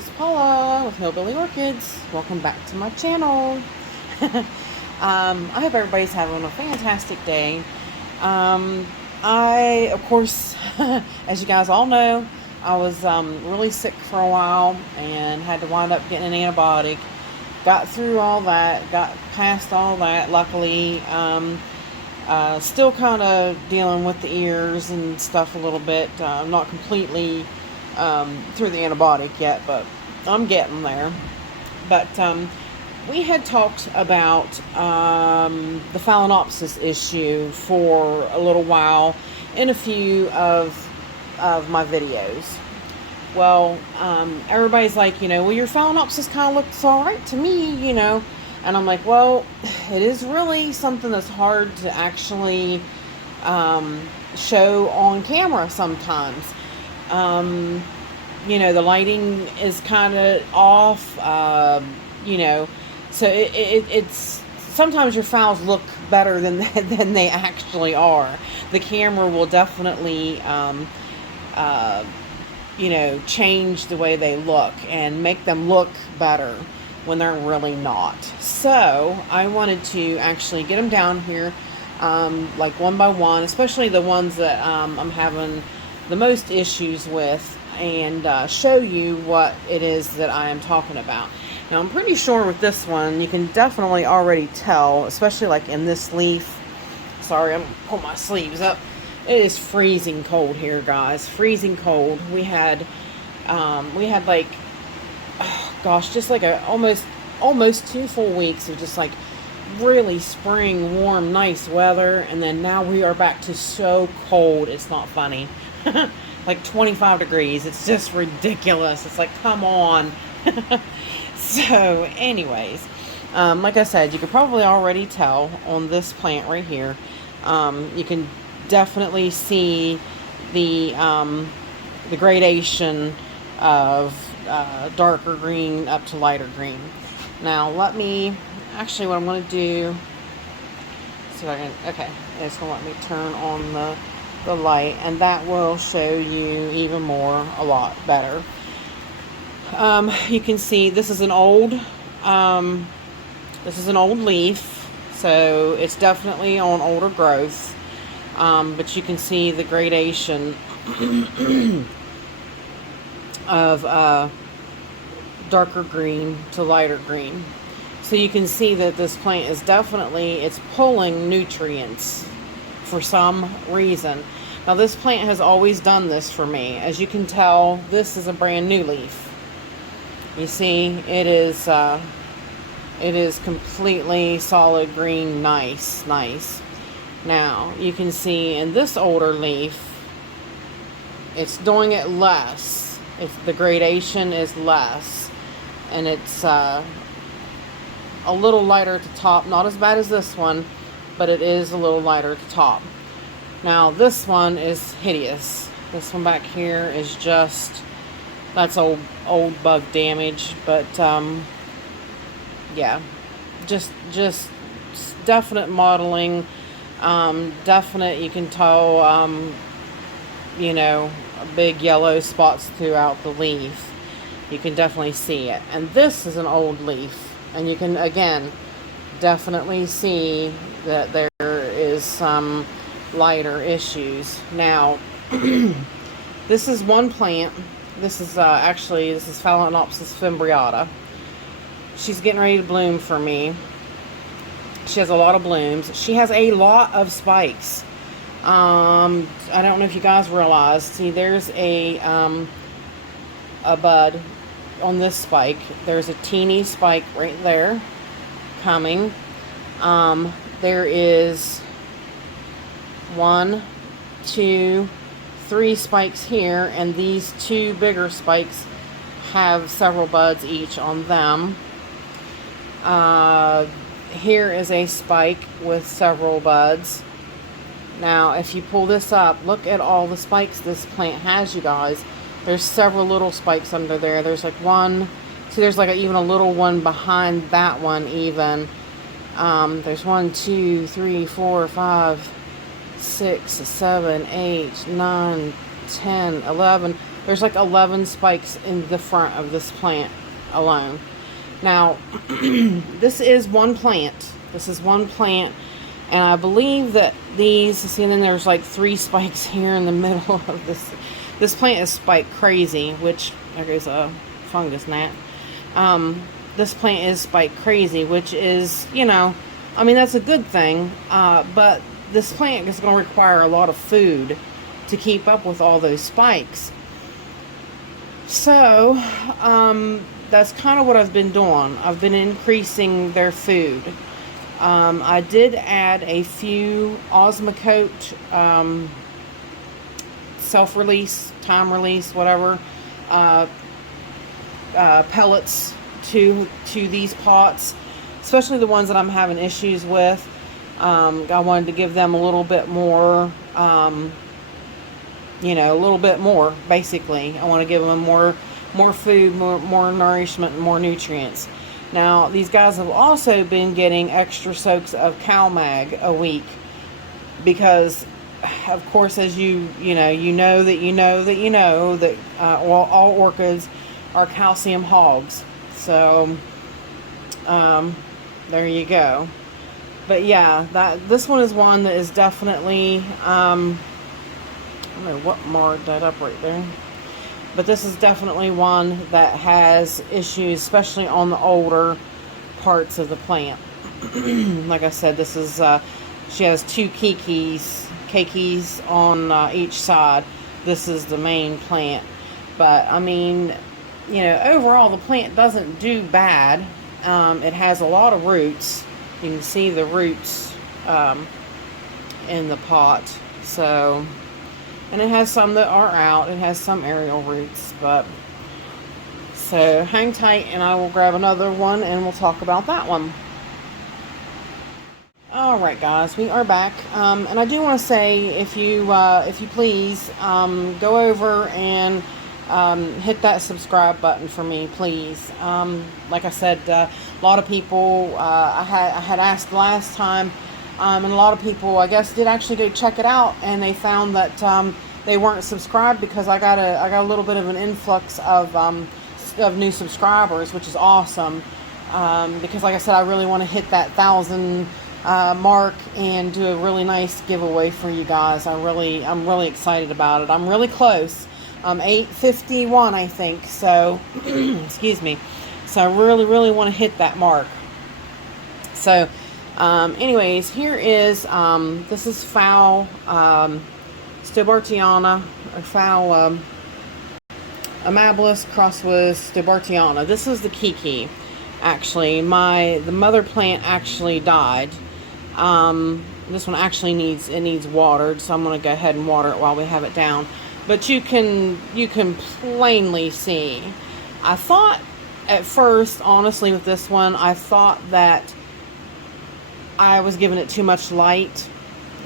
guys, Paula with Hillbilly Orchids. Welcome back to my channel. I hope everybody's having a fantastic day. I, of course, as you guys all know, I was really sick for a while and had to wind up getting an antibiotic. Got through all that, got past all that, luckily. Still kind of dealing with the ears and stuff a little bit. Not completely through the antibiotic yet, but I'm getting there. But we had talked about the Phalaenopsis issue for a little while in a few of my videos. Well, everybody's like, well, your Phalaenopsis kind of looks all right to me, And I'm like, well, it is really something that's hard to actually show on camera sometimes. The lighting is kind of off, so it's sometimes your phals look better than they actually are. The camera will definitely, change the way they look and make them look better when they're really not. So I wanted to actually get them down here, like one by one, especially the ones that I'm having the most issues with, and show you what it is that I am talking about. Now, I'm pretty sure with this one, you can definitely already tell, especially like in this leaf. Sorry, I'm gonna pull my sleeves up. It is freezing cold here, guys. Freezing cold. We had like, oh gosh, just like almost 2 full weeks of just like really spring, warm, nice weather, and then now we are back to so cold, it's not funny. Like 25 degrees. It's just ridiculous. It's like, come on. So anyways, like I said, you could probably already tell on this plant right here. You can definitely see the gradation of darker green up to lighter green. Now let me, actually what I'm going to do, see if I can, okay, it's going to let me turn on the light, and that will show you even more, a lot better. You can see this is an old leaf, so it's definitely on older growth, but you can see the gradation of darker green to lighter green. So you can see that this plant is definitely, it's pulling nutrients for some reason. Now this plant has always done this for me. As you can tell, this is a brand new leaf. You see, it is completely solid green, nice. Now you can see in this older leaf, it's doing it less. The gradation is less, and it's a little lighter at the top. Not as bad as this one, but it is a little lighter at the top. Now this one is hideous. This one back here is just, that's old bug damage, but yeah, just definite modeling, definite, you can tell, big yellow spots throughout the leaf. You can definitely see it. And this is an old leaf, and you can again definitely see that there is some lighter issues. Now this is one plant. This is this is Phalaenopsis fimbriata. She's getting ready to bloom for me. She has a lot of blooms. She has a lot of spikes. I don't know if you guys realize. See, there's a bud on this spike. There's a teeny spike right there coming. There is 1, 2, 3 spikes here, and these 2 bigger spikes have several buds each on them. Here is a spike with several buds. Now if you pull this up, look at all the spikes this plant has, you guys. There's several little spikes under there. There's like one, see, there's like even a little one behind that one even. There's 1, 2, 3, 4, 5, 6, 7, 8, 9, 10, 11. There's like 11 spikes in the front of this plant alone. Now, this is one plant. This is one plant. And I believe that these, see, and then there's like 3 spikes here in the middle of this. This plant is spiked crazy, which, there goes a fungus gnat. This plant is spiked crazy, which is, you know, I mean, that's a good thing. But this plant is going to require a lot of food to keep up with all those spikes. So, that's kind of what I've been doing. I've been increasing their food. I did add a few Osmocote, self-release, time release, whatever, pellets to these pots, especially the ones that I'm having issues with. I wanted to give them a little bit more, you know, a little bit more, basically. I want to give them more food, more nourishment, and more nutrients. Now, these guys have also been getting extra soaks of CalMag a week because, of course, as you know that all orchids are calcium hogs. So, there you go. But yeah, this one is one that is definitely, I don't know what marked that up right there. But this is definitely one that has issues, especially on the older parts of the plant. Like I said, this is, she has 2 keikis on each side. This is the main plant. But, I mean, you know, overall the plant doesn't do bad. It has a lot of roots. You can see the roots in the pot. So, and it has some that are out. It has some aerial roots, but so hang tight and I will grab another one and we'll talk about that one. Alright guys, we are back. And I do want to say, if you please, go over and hit that subscribe button for me, please. Like I said, a lot of people, I had asked last time, and a lot of people, I guess, did actually go check it out, and they found that they weren't subscribed because I got a little bit of an influx of new subscribers, which is awesome. Because, like I said, I really want to hit that 1,000 mark and do a really nice giveaway for you guys. I'm really excited about it. I'm really close. 851, I think. So, excuse me. So I really want to hit that mark. So, anyways, here is, this is Phal, Stobartiana, or Phal, Amabilis crossed with Stobartiana. This is the Kiki, actually. The mother plant actually died. This one actually needs watered, so I'm going to go ahead and water it while we have it down. But you can plainly see. I thought at first, honestly, with this one, I thought that I was giving it too much light,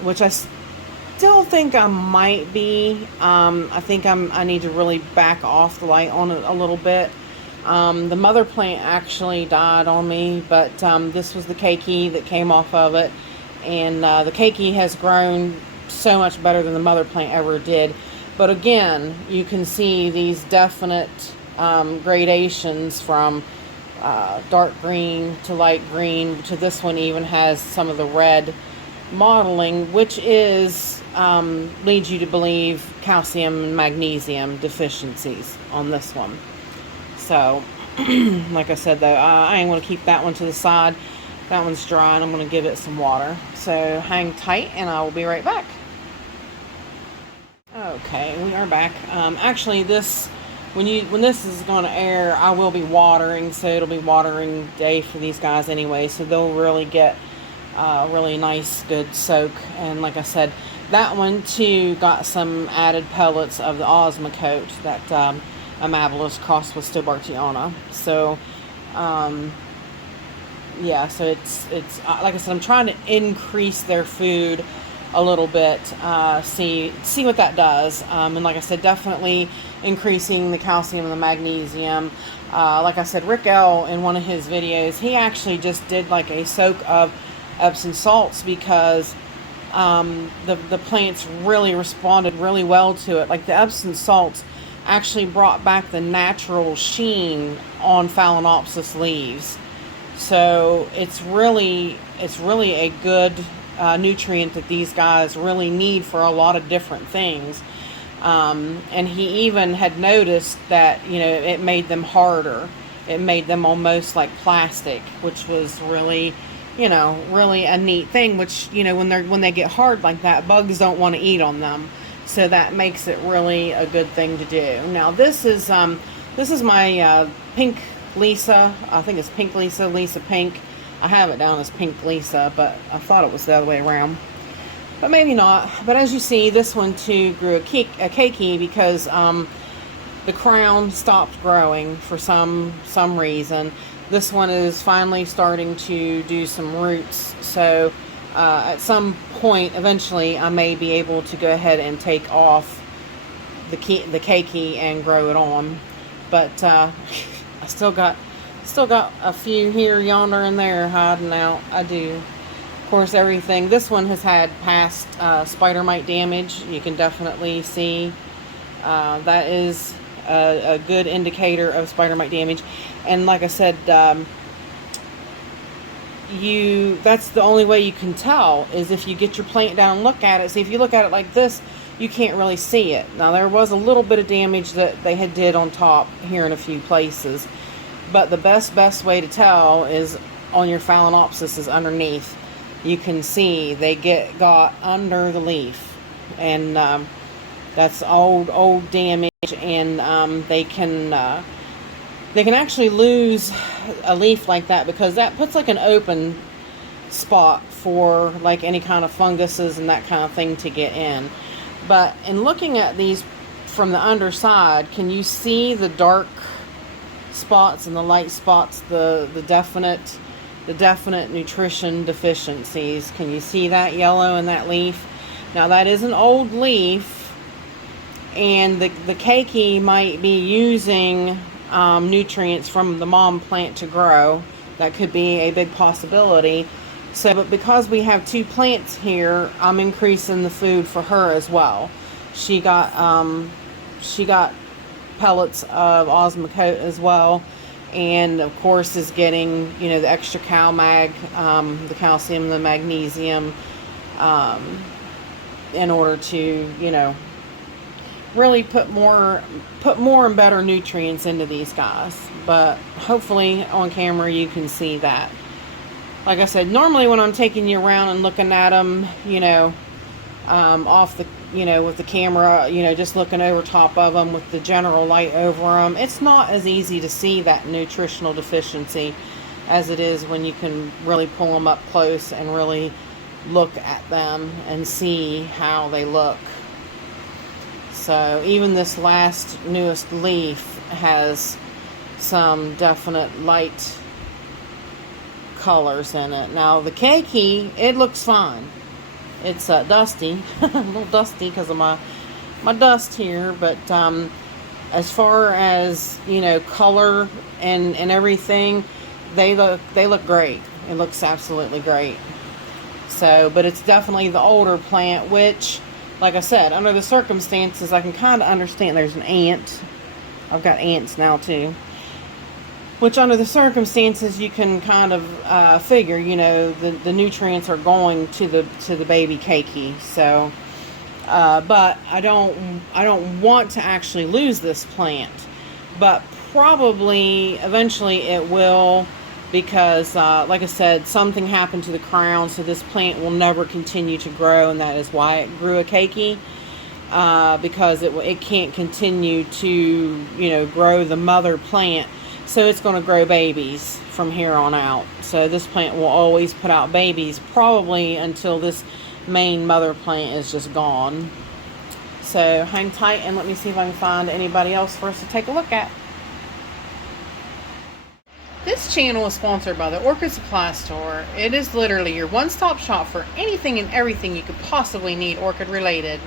which I still think I might be. I think I need to really back off the light on it a little bit. The mother plant actually died on me, but this was the keiki that came off of it, and the keiki has grown so much better than the mother plant ever did. But again, you can see these definite gradations from dark green to light green to this one even has some of the red mottling, which is leads you to believe calcium and magnesium deficiencies on this one. So, like I said, though, I ain't going to keep that one to the side. That one's dry, and I'm going to give it some water. So hang tight, and I will be right back. Okay, we are back. Actually, when this is going to air, I will be watering, so it'll be watering day for these guys anyway, so they'll really get really nice, good soak. And like I said, that one too got some added pellets of the Osmocote that Amabilis crossed with Stobartiana. So, yeah, so it's like I said, I'm trying to increase their food a little bit, see what that does. And like I said, definitely increasing the calcium and the magnesium. Like I said, Rick L, in one of his videos, he actually just did like a soak of Epsom salts because the plants really responded really well to it. Like the Epsom salts actually brought back the natural sheen on Phalaenopsis leaves. So it's really a good nutrient that these guys really need for a lot of different things. And he even had noticed that, you know, it made them harder. It made them almost like plastic, which was really, you know, really a neat thing, which, you know, when they get hard like that, bugs don't want to eat on them. So that makes it really a good thing to do. Now this is my pink Lisa. I think it's Pink Lisa, Lisa Pink. I have it down as Pink Lisa, but I thought it was the other way around. But maybe not. But as you see, this one too grew a keiki because the crown stopped growing for some reason. This one is finally starting to do some roots. So at some point, eventually, I may be able to go ahead and take off the keiki and grow it on. But I still got a few here, yonder, and there hiding out. I do. Of course, everything. This one has had past spider mite damage. You can definitely see that is a good indicator of spider mite damage. And like I said, that's the only way you can tell is if you get your plant down and look at it. See, if you look at it like this, you can't really see it. Now, there was a little bit of damage that they had did on top here in a few places. But the best way to tell is on your Phalaenopsis is underneath. You can see they got under the leaf, and that's old damage, and they can actually lose a leaf like that because that puts like an open spot for like any kind of funguses and that kind of thing to get in. But in looking at these from the underside, can you see the dark spots and the light spots, the definite nutrition deficiencies? Can you see that yellow in that leaf? Now that is an old leaf, and the keiki might be using nutrients from the mom plant to grow. That could be a big possibility. So, but because we have two plants here, I'm increasing the food for her as well. She got pellets of Osmocote as well, and of course is getting, you know, the extra CalMag, the calcium, the magnesium, in order to, you know, really put more and better nutrients into these guys. But hopefully on camera you can see that. Like I said, normally when I'm taking you around and looking at them, you know, off the, you know, with the camera, you know, just looking over top of them with the general light over them, it's not as easy to see that nutritional deficiency as it is when you can really pull them up close and really look at them and see how they look. So even this newest leaf has some definite light colors in it. Now the keiki, it looks fine. It's dusty, a little dusty because of my dust here, but as far as, you know, color and everything, they look great. It looks absolutely great. So, but it's definitely the older plant, which, like I said, under the circumstances, I can kind of understand. There's an ant. I've got ants now too. Which under the circumstances, you can kind of figure, you know, the nutrients are going to the baby keiki. So, but I don't want to actually lose this plant. But probably eventually it will, because like I said, something happened to the crown, so this plant will never continue to grow, and that is why it grew a keiki. Because it can't continue to, you know, grow the mother plant. So it's going to grow babies from here on out. So this plant will always put out babies, probably until this main mother plant is just gone. So hang tight and let me see if I can find anybody else for us to take a look at. This channel is sponsored by the Orchid Supply Store. It is literally your one-stop shop for anything and everything you could possibly need orchid related.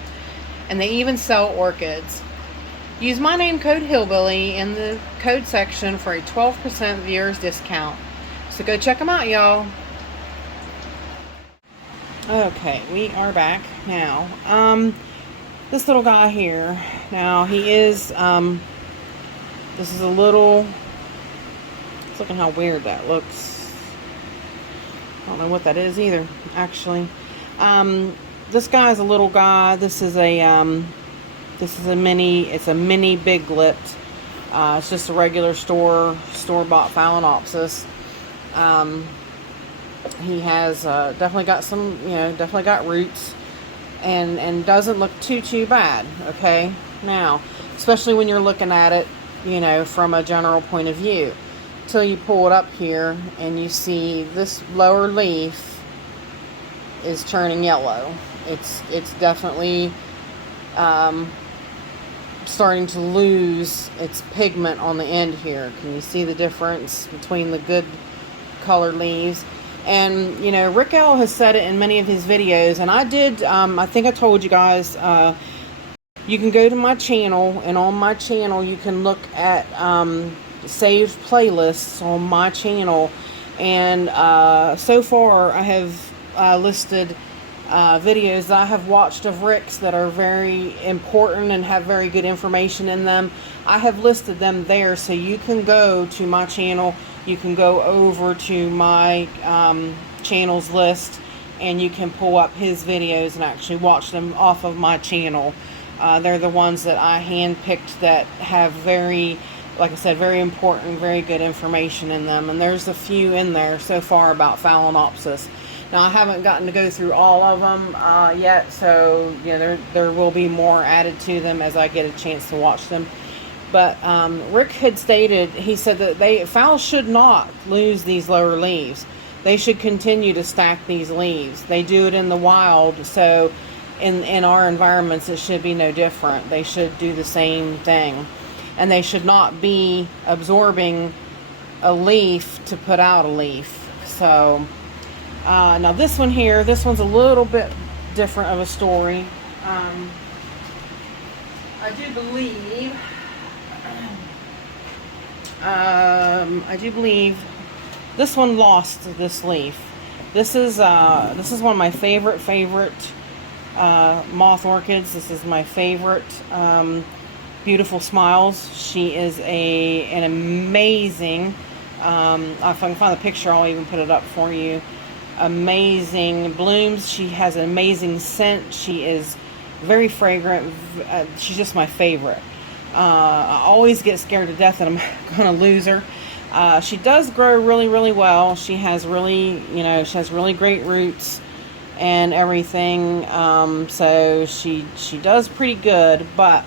And they even sell orchids. Use my name code Hillbilly in the code section for a 12% viewers discount. So go check them out, y'all. Okay, we are back now. this little guy here. Now he is, this is a little, look at how weird that looks. I don't know what that is either, actually. This guy is a little guy. This is a mini, it's a mini big lipped. It's just a regular store-bought Phalaenopsis. He has definitely got some, definitely got roots, and doesn't look too bad. Okay, now, especially when you're looking at it, from a general point of view, till you pull it up here and you see this lower leaf is turning yellow. It's definitely starting to lose its pigment on the end here. Can you see the difference between the good colored leaves? And Rick L has said it in many of his videos, and I did, I think I told you guys, you can go to my channel, and on my channel you can look at saved playlists on my channel, and so far I have listed videos that I have watched of Rick's that are very important and have very good information in them. I have listed them there, so you can go to my channel, you can go over to my channel's list, and you can pull up his videos and actually watch them off of my channel. They're the ones that I handpicked that have very, like I said, very important, very good information in them. And there's a few in there so far about Phalaenopsis. Now, I haven't gotten to go through all of them yet, so there will be more added to them as I get a chance to watch them. But Rick had stated, he said that phals should not lose these lower leaves. They should continue to stack these leaves. They do it in the wild, so in our environments it should be no different. They should do the same thing. And they should not be absorbing a leaf to put out a leaf. So now this one here, this one's a little bit different of a story. I do believe this one lost this leaf. This is one of my favorite moth orchids. This is my favorite. Beautiful Smiles. She is an amazing, if I can find the picture, I'll even put it up for you. Amazing blooms. She has an amazing scent. She is very fragrant. She's just my favorite. I always get scared to death that I'm going to lose her. She does grow really well. She has really, she has really great roots and everything. So she does pretty good, but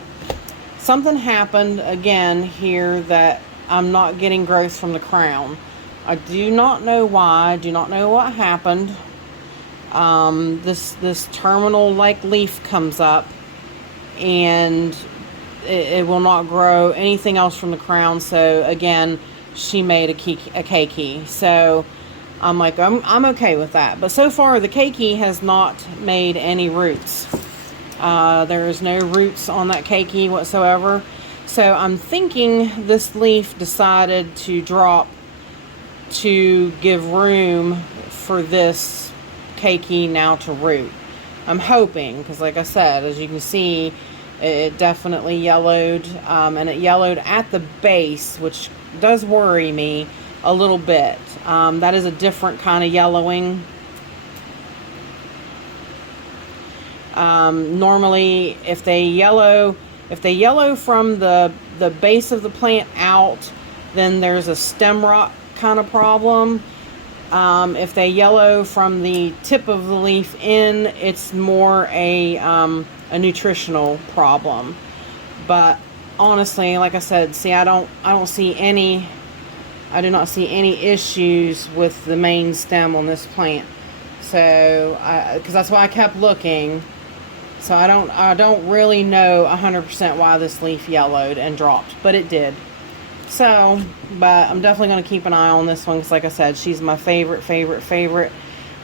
something happened again here that I'm not getting growth from the crown. I do not know why. I do not know what happened. This terminal like leaf comes up, and it will not grow anything else from the crown. So again, she made a keiki. So I'm like, I'm okay with that. But so far the keiki has not made any roots. There is no roots on that keiki whatsoever. So I'm thinking this leaf decided to drop to give room for this keiki now to root. I'm hoping, because like I said, as you can see, it definitely yellowed, and it yellowed at the base, which does worry me a little bit. That is a different kind of yellowing. Normally, if they yellow from the base of the plant out, then there's a stem rot kind of problem. If they yellow from the tip of the leaf in, it's more a nutritional problem. But honestly, like I said, see, I do not see any issues with the main stem on this plant. So, because that's why I kept looking. So I don't really know 100% why this leaf yellowed and dropped, but it did. So, but I'm definitely going to keep an eye on this one, because like I said, she's my favorite,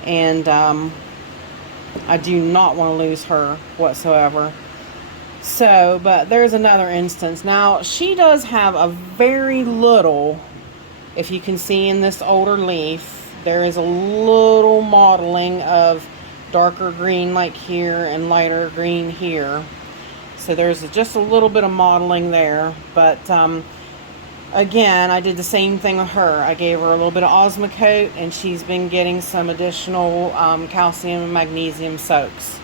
and I do not want to lose her whatsoever. So, but there's another instance. Now, she does have a very little, if you can see in this older leaf, there is a little mottling of darker green like here and lighter green here. So there's just a little bit of modeling there. But again, I did the same thing with her. I gave her a little bit of Osmocote, and she's been getting some additional calcium and magnesium soaks.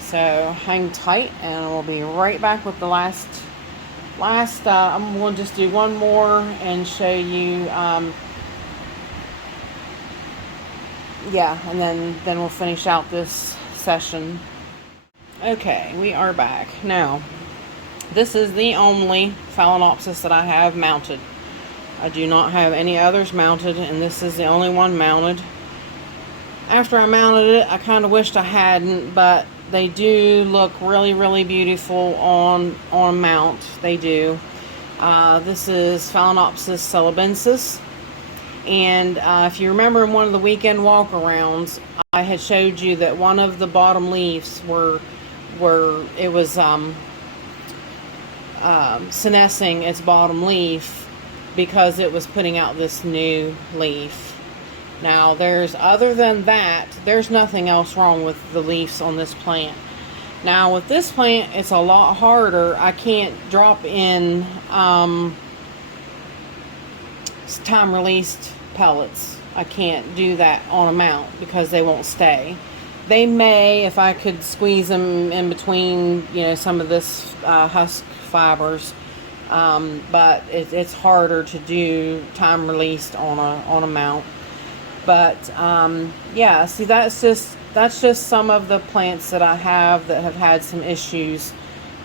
So hang tight, and we'll be right back with the last. I'm going to just do one more and show you. Yeah, and then we'll finish out this session. Okay, we are back now. This is the only Phalaenopsis that I have mounted. I do not have any others mounted, and this is the only one mounted. After I mounted it, I kind of wished I hadn't, but they do look really, really beautiful on mount. They do. This is Phalaenopsis celebensis. And if you remember in one of the weekend walk-arounds, I had showed you that one of the bottom leaves it was senescing its bottom leaf because it was putting out this new leaf. Now, other than that, there's nothing else wrong with the leaves on this plant. Now, with this plant, it's a lot harder. I can't drop in time-released pellets. I can't do that on a mount because they won't stay. They may, if I could squeeze them in between, some of this husk fibers, but it's harder to do time-released on a mount. But yeah, see, that's just some of the plants that I have that have had some issues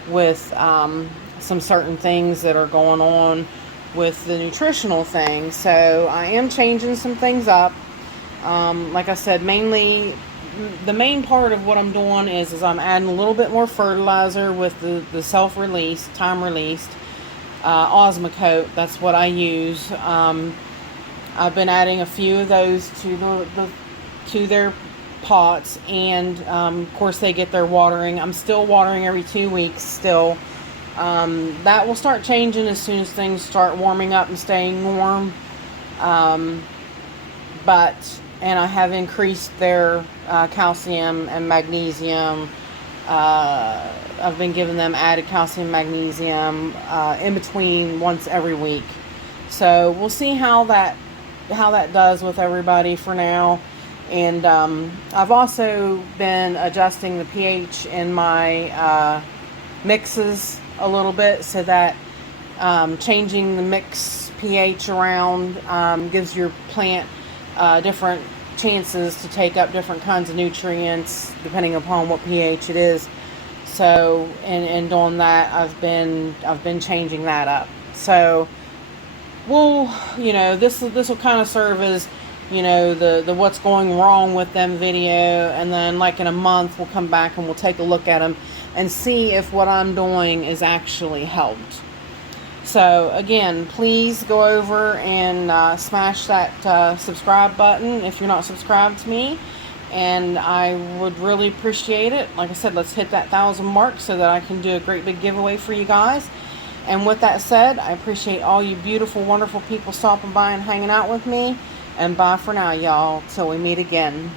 with some certain things that are going on with the nutritional thing. So I am changing some things up. Like I said, mainly the main part of what I'm doing is I'm adding a little bit more fertilizer with the self-released, time-released Osmocote. That's what I use. I've been adding a few of those to their pots, and of course they get their watering. I'm still watering every 2 weeks still. That will start changing as soon as things start warming up and staying warm. And I have increased their calcium and magnesium. I've been giving them added calcium, magnesium in between once every week. So we'll see how that does with everybody for now. And I've also been adjusting the pH in my mixes a little bit, so that changing the mix pH around gives your plant different chances to take up different kinds of nutrients depending upon what pH it is. So in doing that, I've been changing that up. So this will kind of serve as the what's going wrong with them video, and then like in a month we'll come back and we'll take a look at them and see if what I'm doing is actually helped. So again, please go over and smash that subscribe button if you're not subscribed to me, and I would really appreciate it. Like I said, let's hit that 1,000 mark so that I can do a great big giveaway for you guys. And with that said, I appreciate all you beautiful, wonderful people stopping by and hanging out with me. And bye for now, y'all, till we meet again.